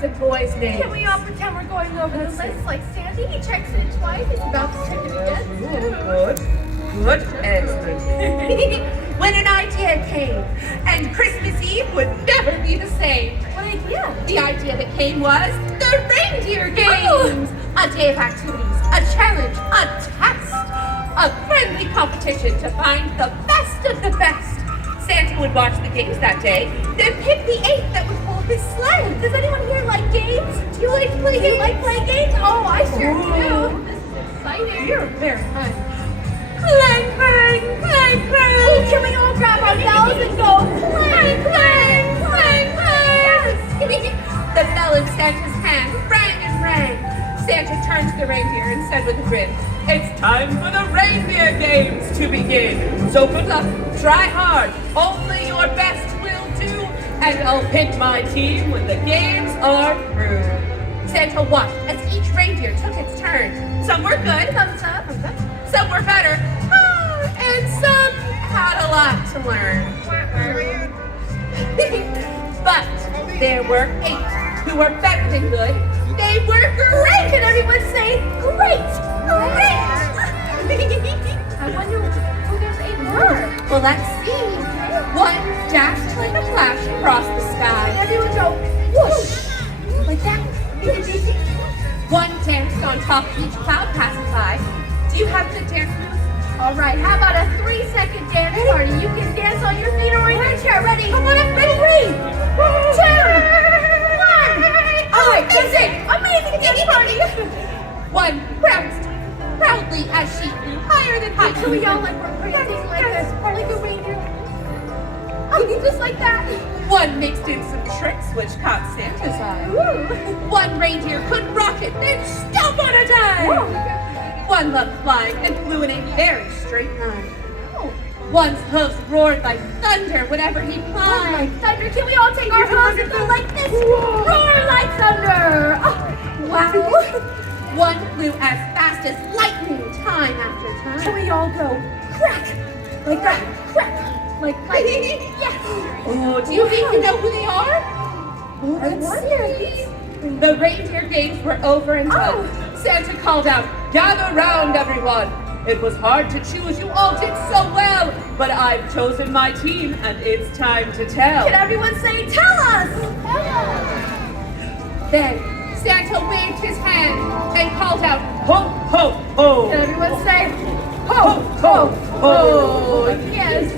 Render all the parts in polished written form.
girls and boys' names. Can we all pretend we're going over the list like Sandy? He checks it twice. He's about to check it again. Good, excellent. When an idea came, and Christmas Eve would never be the same. What idea? The idea that came was the reindeer games. A day of activities, a challenge, a test, a friendly competition to find the best of the best. Santa would watch the games that day, then pick the 8 that would pull his sleigh. Does anyone here like games? Do you like to play games? Like playing games? Oh, I sure do. This is exciting. You're very fun. Clang, clang, clang, clang. Oh, can we all grab our bells and go clang, clang, clang, clang? The bell in Santa's hand rang and rang. Santa turned to the reindeer and said with a grin, "It's time for the reindeer games to begin. So good luck, try hard, only your best will do, and I'll pick my team when the games are through." Santa watched as each reindeer took its turn. Some were good, Thumbs up. some were better, and some had a lot to learn. But there were 8 who were better than good. They were great! Can everyone say great? Great! I wonder who those 8 were. Well, let's see. One dashed like a flash across the sky. And everyone go whoosh. Like that. One danced on top of each cloud passing by. Do you have the dance moves? All right, how about a 3-second dance party? You can dance on your feet or in your chair. Ready? Come on up. Ready? 3, 2, 1. All right, that's it. Amazing dance party. One bounced proudly as she flew higher than high. So we all like we're prancing like this, like a reindeer. Oh, just like that. One mixed in some tricks which caught Santa's eye. Ooh. One reindeer could rocket, then stomp on a dime. Whoa. One loved flying and flew in a very straight line. Oh. One's hooves roared like thunder whenever he Oh, climbed. like thunder. Can we all take our hooves and go like this? Whoa. Roar like thunder. Oh, wow. One flew as fast as lightning time after Can time. we all go crack? Like that. Crack. Like lightning. Yes. Oh, do you think you know who they are? I wonder. The reindeer games were over and done. Oh. Santa called out, "Gather round, everyone. It was hard to choose, you all did so well, but I've chosen my team and it's time to tell." Can everyone say, tell us? Then Santa waved his hand and called out, "Ho, ho, ho." Can everyone say, ho, ho, ho? Yes.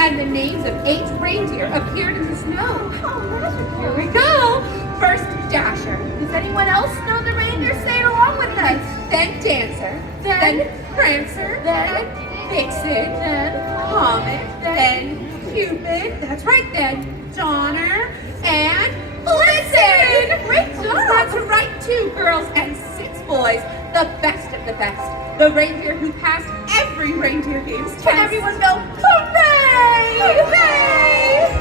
And the names of 8 reindeer appeared in the snow. Oh, Here we go. First, Dasher. Does anyone else know the reindeer? Say it along with us. Then Dancer. Then Prancer. Then Vixen. Then Comet. Then Cupid. That's right. Then Donner. And Blitzen. Great job. That's right. 2 girls and 6 boys. The best of the best. The reindeer who passed every reindeer games test. Can everyone go, hooray! Hooray!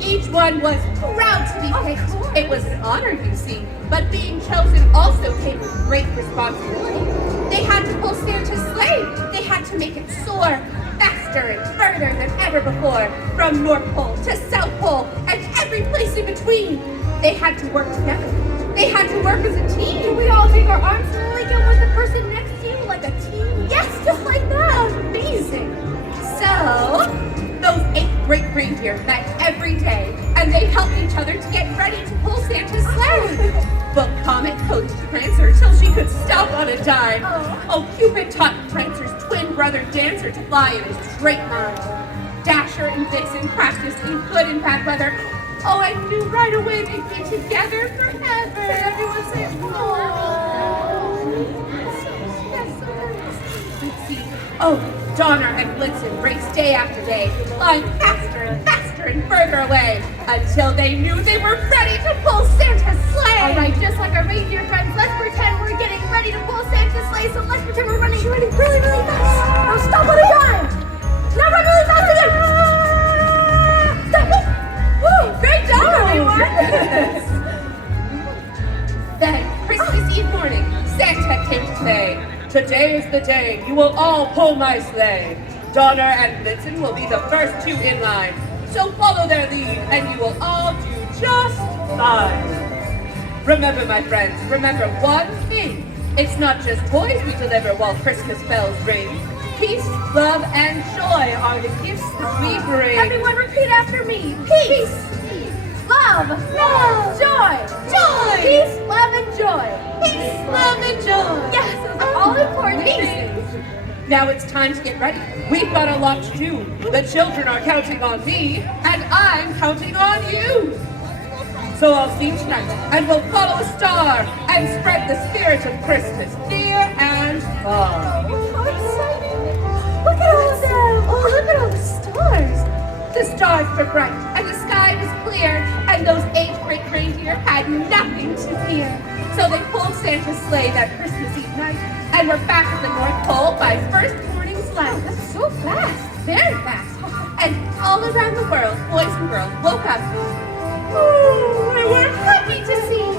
Each one was proud to be picked. course. It was an honor, you see, but being chosen also came with great responsibility. They had to pull Santa's sleigh. They had to make it soar faster and further than ever before, from North Pole to South Pole and every place in between. They had to work together. They had to work as a team. Can we all take our arms and link up with the person next to you like a team? Yes, just like that. Amazing. So, those 8 great reindeer met every day, and they helped each other to get ready to pull Santa's sleigh. But Comet coached Prancer till she could stop on a dime. Oh, Cupid taught Prancer's twin brother Dancer to fly in a straight line. Dasher and Vixen practiced in good and bad weather. Oh, I knew right away they'd be together forever. Everyone say, oh. Let's see. Oh, Donner and Blitzen raced day after day, flying faster and faster and further away, until they knew they were ready to pull Santa's sleigh. All right, just like our reindeer friends, let's pretend we're getting ready to pull Santa's sleigh. So let's pretend we're running really, really fast. Now stop on a dime. Now run really fast again. Stop. Woo! Great job, everyone. Then, Christmas Eve morning, Santa came to say, "Today is the day you will all pull my sleigh. Donner and Blitzen will be the first 2 in line. So follow their lead, and you will all do just fine. Remember, my friends, remember one thing. It's not just toys we deliver while Christmas bells ring. Peace, love, and joy are the gifts that we bring. Everyone repeat after me. Peace, love, joy. Peace, love, and joy. Peace, love, and joy. Yes, those are all important things. Now it's time to get ready. We've got a lot to do. The children are counting on me, and I'm counting on you. So I'll sing tonight, and we'll follow a star and spread the spirit of Christmas near and far. Oh, how exciting. Look at all of them. Oh, look at all the stars. The stars were bright, and the sky was clear, and those 8 great reindeer had nothing to fear. So they pulled Santa's sleigh that Christmas Eve night, and were back at the North Pole by first morning's light. That's so fast. Very fast. And all around the world, boys and girls woke up. Oh, they were happy to see.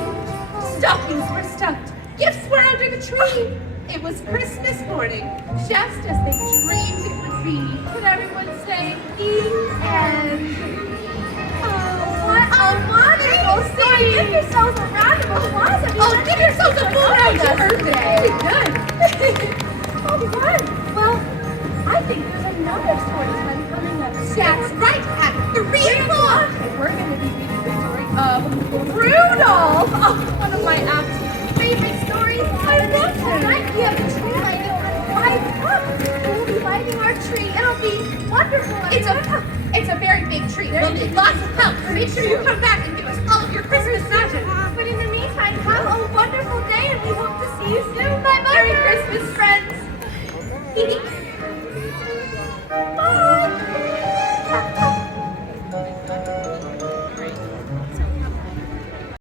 Stockings were stuffed. Gifts were under the tree. It was Christmas morning, just as they dreamed it would be. Could everyone say, the end? Oh, what a wonderful scene. Give yourselves a round of applause. Give yourselves a full round of birthday. Good. Oh, fun. Well, I think there's another story time coming up. That's right, at 3 o'clock. We're going to be reading the story of Rudolph. Oh, one of my absolute favorite stories. I love it. Tonight we have a tree lighting right up. We'll be lighting our tree. It'll be wonderful. It's a very big tree. We'll need lots of help. Make sure you come back and give us all of your Christmas magic. But in the meantime, have a wonderful day, and we hope to see you soon. Bye-bye. Merry Christmas, friends. Bye.